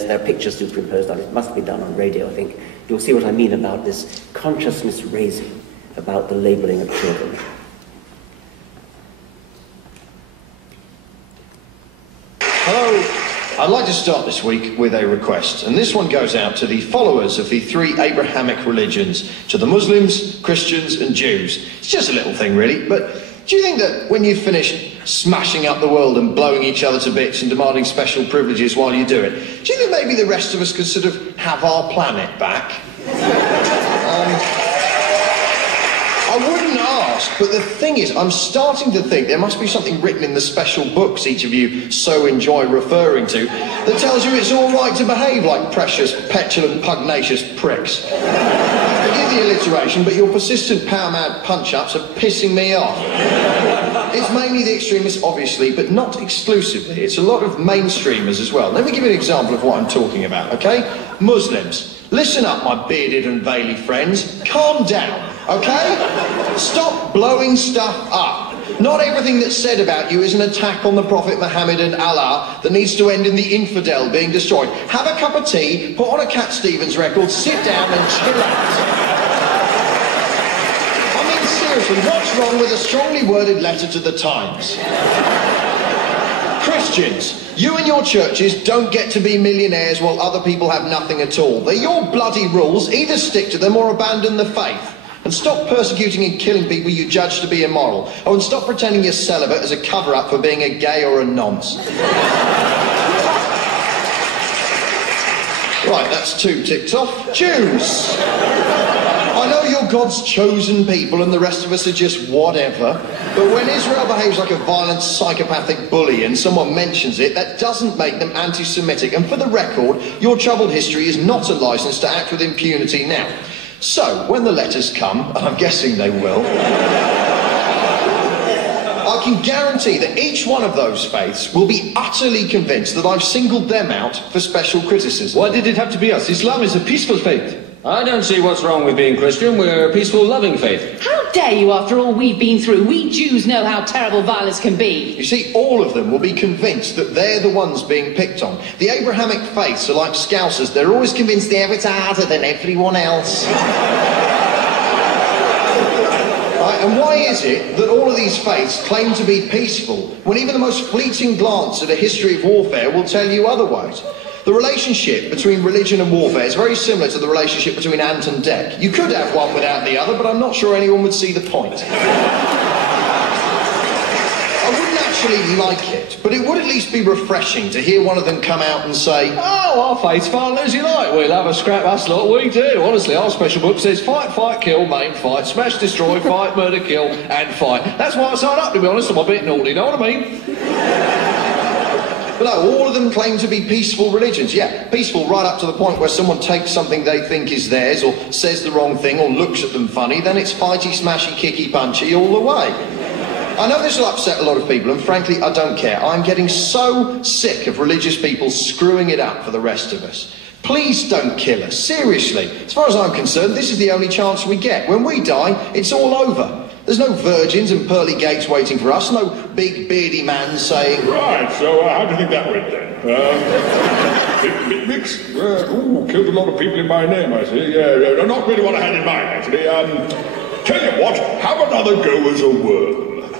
There are pictures superimposed on it. It must be done on radio, I think. You'll see what I mean about this consciousness raising, about the labelling of children. Hello. I'd like to start this week with a request, and this one goes out to the followers of the three Abrahamic religions, to the Muslims, Christians and Jews. It's just a little thing really, but do you think that when you've finished smashing up the world and blowing each other to bits and demanding special privileges while you do it, do you think maybe the rest of us could sort of have our planet back? I wouldn't ask, but the thing is, I'm starting to think there must be something written in the special books each of you so enjoy referring to that tells you it's all right to behave like precious, petulant, pugnacious pricks. Forgive the alliteration, but your persistent power-mad punch-ups are pissing me off. It's mainly the extremists, obviously, but not exclusively. It's a lot of mainstreamers as well. Let me give you an example of what I'm talking about, okay? Muslims. Listen up, my bearded and veily friends. Calm down, okay? Stop blowing stuff up. Not everything that's said about you is an attack on the Prophet Muhammad and Allah that needs to end in the infidel being destroyed. Have a cup of tea, put on a Cat Stevens record, sit down and chill out. I mean, seriously, what's wrong with a strongly worded letter to the Times? Christians, you and your churches don't get to be millionaires while other people have nothing at all. They're your bloody rules. Either stick to them or abandon the faith. And stop persecuting and killing people you judge to be immoral. Oh, and stop pretending you're celibate as a cover-up for being a gay or a nonce. Right, that's two ticked off. Jews. I know you're God's chosen people and the rest of us are just whatever, but when Israel behaves like a violent, psychopathic bully and someone mentions it, that doesn't make them anti-Semitic. And for the record, your troubled history is not a licence to act with impunity now. So, when the letters come, and I'm guessing they will, I can guarantee that each one of those faiths will be utterly convinced that I've singled them out for special criticism. Why did it have to be us? Islam is a peaceful faith. I don't see what's wrong with being Christian. We're a peaceful, loving faith. How dare you, after all we've been through? We Jews know how terrible violence can be. You see, all of them will be convinced that they're the ones being picked on. The Abrahamic faiths are like Scousers. They're always convinced they're harder than everyone else. Right, and why is it that all of these faiths claim to be peaceful when even the most fleeting glance at a history of warfare will tell you otherwise? The relationship between religion and warfare is very similar to the relationship between ant and deck. You could have one without the other, but I'm not sure anyone would see the point. I wouldn't actually like it, but it would at least be refreshing to hear one of them come out and say, "Oh, our faith's far as you like. We'll have a scrap, us lot, we do. Honestly, our special book says fight, fight, kill, maim, fight, smash, destroy, fight, murder, kill, and fight." That's why I signed up, to be honest. I'm a bit naughty, know what I mean? But no, all of them claim to be peaceful religions. Yeah, peaceful right up to the point where someone takes something they think is theirs or says the wrong thing or looks at them funny, then it's fighty, smashy, kicky, punchy all the way. I know this will upset a lot of people, and frankly, I don't care. I'm getting so sick of religious people screwing it up for the rest of us. Please don't kill us, seriously. As far as I'm concerned, this is the only chance we get. When we die, it's all over. There's no virgins and pearly gates waiting for us, no big beardy man saying... Right, so how do you think that went then? Mix? Killed a lot of people in my name, I see. Yeah, not really what I had in mind, actually. Tell you what, have another go as a worm.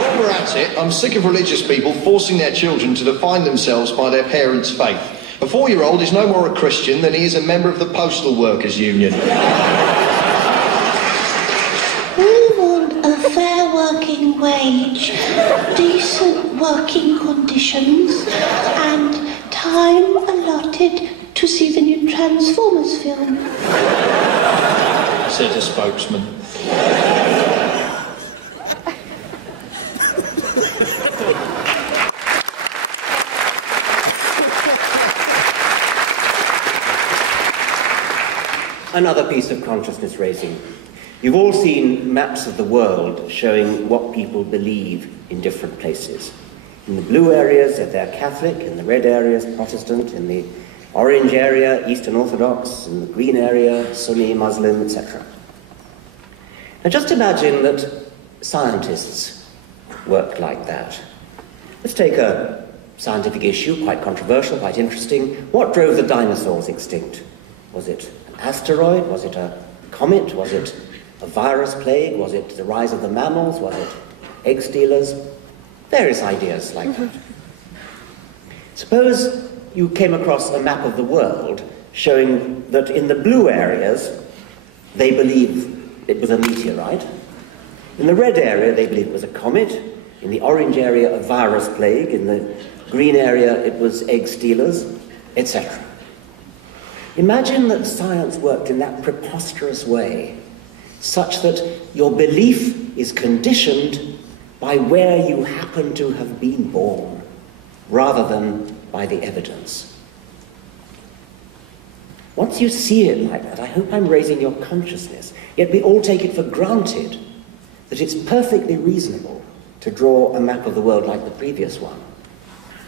While we're at it, I'm sick of religious people forcing their children to define themselves by their parents' faith. A 4-year-old is no more a Christian than he is a member of the Postal Workers Union. A fair working wage, decent working conditions, and time allotted to see the new Transformers film. Said a spokesman. Another piece of consciousness raising. You've all seen maps of the world showing what people believe in different places. In the blue areas, they're Catholic. In the red areas, Protestant. In the orange area, Eastern Orthodox. In the green area, Sunni, Muslim, etc. Now just imagine that scientists worked like that. Let's take a scientific issue, quite controversial, quite interesting. What drove the dinosaurs extinct? Was it an asteroid? Was it a comet? Was it a virus plague? Was it the rise of the mammals? Was it egg stealers? Various ideas like that. Suppose you came across a map of the world showing that in the blue areas, they believe it was a meteorite. In the red area, they believe it was a comet. In the orange area, a virus plague. In the green area, it was egg stealers, etc. Imagine that science worked in that preposterous way, such that your belief is conditioned by where you happen to have been born, rather than by the evidence. Once you see it like that, I hope I'm raising your consciousness, yet we all take it for granted that it's perfectly reasonable to draw a map of the world like the previous one,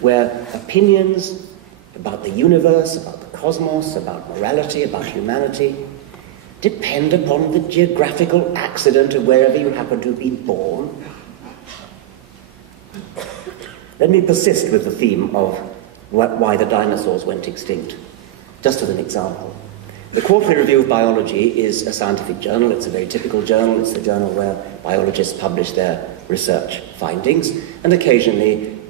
where opinions about the universe, about the cosmos, about morality, about humanity, depend upon the geographical accident of wherever you happen to have been born. Let me persist with the theme of why the dinosaurs went extinct, just as an example. The Quarterly Review of Biology is a scientific journal. It's a very typical journal. It's the journal where biologists publish their research findings, and occasionally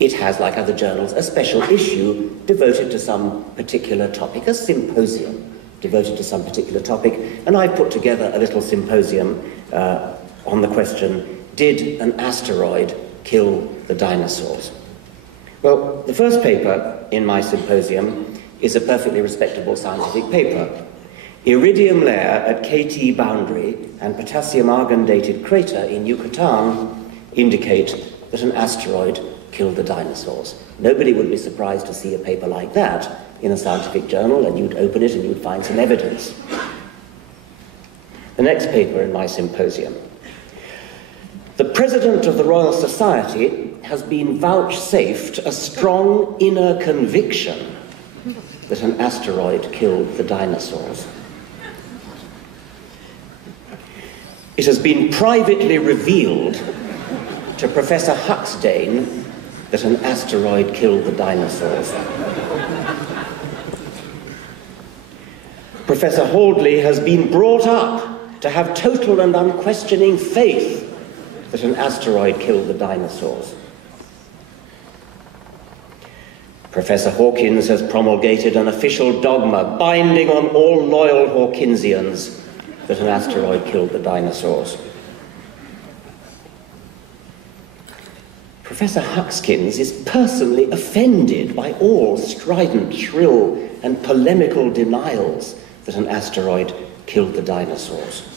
it has, like other journals, a special issue devoted to some particular topic, a symposium devoted to some particular topic, and I put together a little symposium on the question, did an asteroid kill the dinosaurs? Well, the first paper in my symposium is a perfectly respectable scientific paper. Iridium layer at KT boundary and potassium argon dated crater in Yucatan indicate that an asteroid killed the dinosaurs. Nobody would be surprised to see a paper like that in a scientific journal, and you'd open it and you'd find some evidence. The next paper in my symposium. The President of the Royal Society has been vouchsafed a strong inner conviction that an asteroid killed the dinosaurs. It has been privately revealed to Professor Huxtane that an asteroid killed the dinosaurs. Professor Haldley has been brought up to have total and unquestioning faith that an asteroid killed the dinosaurs. Professor Hawkins has promulgated an official dogma binding on all loyal Hawkinsians that an asteroid killed the dinosaurs. Professor Huxtane is personally offended by all strident, shrill, and polemical denials that an asteroid killed the dinosaurs.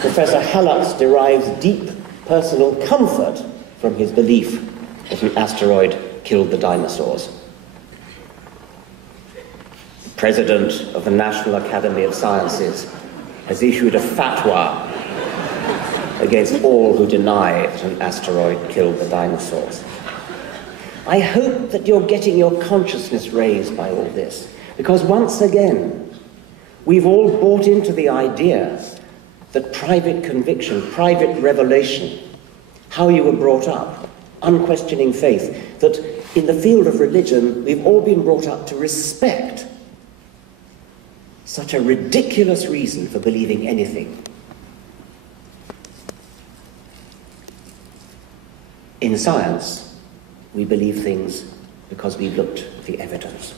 Professor Hallux derives deep personal comfort from his belief that an asteroid killed the dinosaurs. The President of the National Academy of Sciences has issued a fatwa against all who deny that an asteroid killed the dinosaurs. I hope that you're getting your consciousness raised by all this, because once again, we've all bought into the idea that private conviction, private revelation, how you were brought up, unquestioning faith, that in the field of religion, we've all been brought up to respect such a ridiculous reason for believing anything. In science, we believe things because we've looked at the evidence.